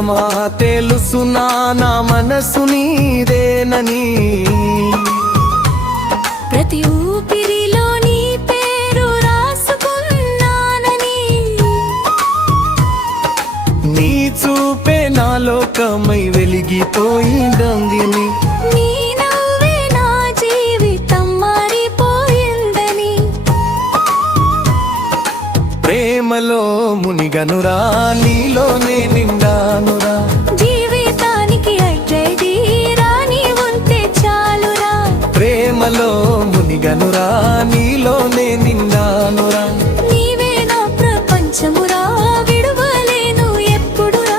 ప్రియతమా తెలుసునా నా మనసు నీదేనని, ప్రతి ఊపిరిలో నీ పేరు రాసుకున్నానని, నీ చూపే నా లోకమై వెలిగిపోయిందని, నీ నవ్వే నా జీవితం మారిపోయిందని, ప్రేమలో మునిగనురా నీలోనే నిండానురా, జీవితానికి అడ్డేది రాని ఉంటే చాలురా, ప్రేమలో మునిగనురా నీలోనే నిండానురా, నీవే నా ప్రపంచమురా విడువలేను ఎప్పుడురా.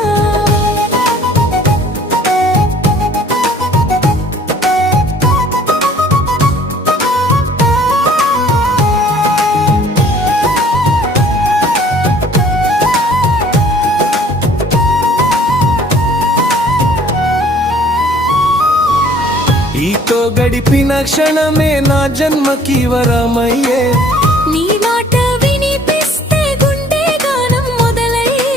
నీతో గడిపిన క్షణమే నా జన్మకి వరమయ్యే, నీ మాట వినిపిస్తే గుండె గానం మొదలయ్యే,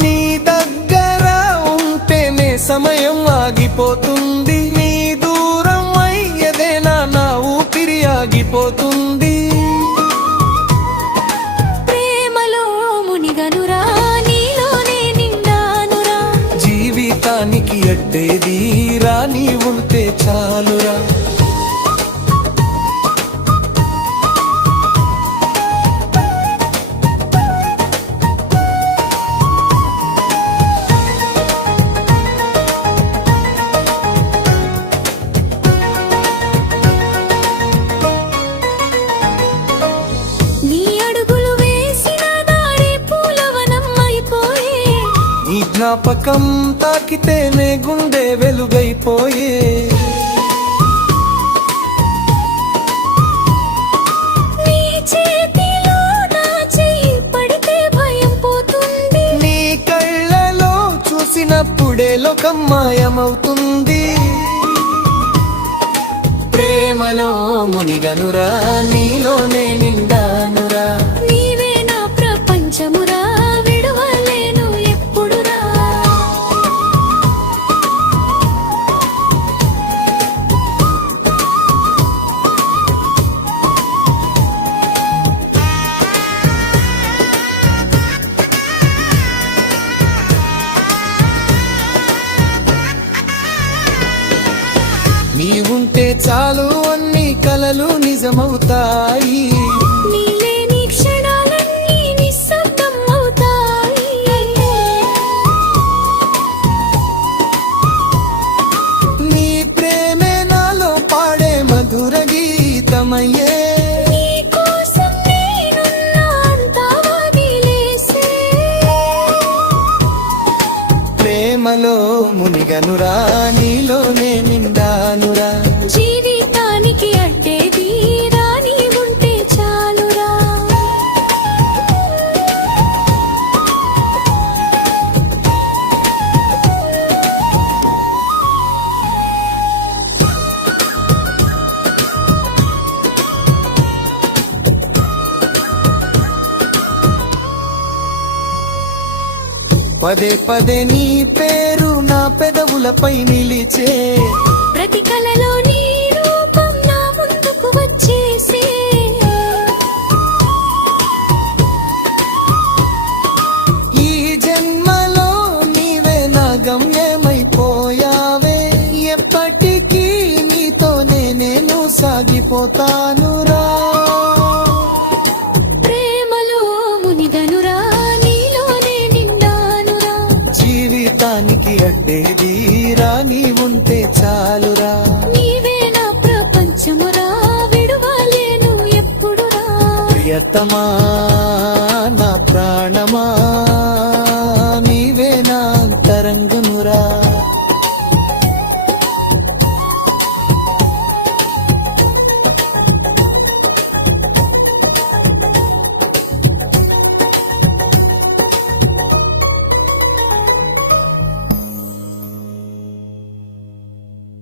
నీ దగ్గర ఉంటేనే సమయం ఆగిపోతుంది, నీ దూరం అయ్యేదేనా నా ఊపిరి ఆగిపోతుంది, ప్రేమలో మునిగనురా నీలోనే నిండానురా, జీవితానికి అడ్డేది రాని ఉంటే చాలురా, నీ అడుగులు వేసిన దారి పూలవనం అయిపోయే, నీ జ్ఞాపకం తాకితేనే గుండె వెలుగైపోయే, నీ చేతిలో నా చెయ్యి పడితే భయం పోతుంది, నీ కళ్ళలో చూసినప్పుడే లోకం మాయమవుతుంది, ప్రేమలో మునిగనురా నీలోనే నిండానురా, నీవే నా ప్రపంచమురా విడువలేను ఎప్పుడురా. నీవుంటే చాలు అన్ని కలలు నిజమవుతాయి, నీ లేని క్షణాలన్నీ నిశ్శబ్దం అవుతాయి, నీ ప్రేమే నాలో పాడే మధుర గీతమయ్యే, నీ కోసం నేనున్నా అంతా వదిలేసే, ప్రేమలో మునిగనురా నీలోనే నిండానురా, జీవితానికి అడ్డేది రాని ఉంటే చాలురా. పదే పదే నీ పేరు నా పెదవులపై నిలిచే, ప్రతి కలలో నీ రూపం నా ముందుకు వచ్చేసే, ఈ జన్మలో నీవే నా గమ్యమైపోయావే, ఎప్పటికీ నీతోనే నేను సాగిపోతానురా, ప్రేమలో మునిగనురా నీలోనే నిండానురా, జీవితానికి అడ్డేది రాని ఉంటే చాలురా, నీవే నా ప్రపంచమురా విడువలేను ఎప్పుడురా. ప్రియతమా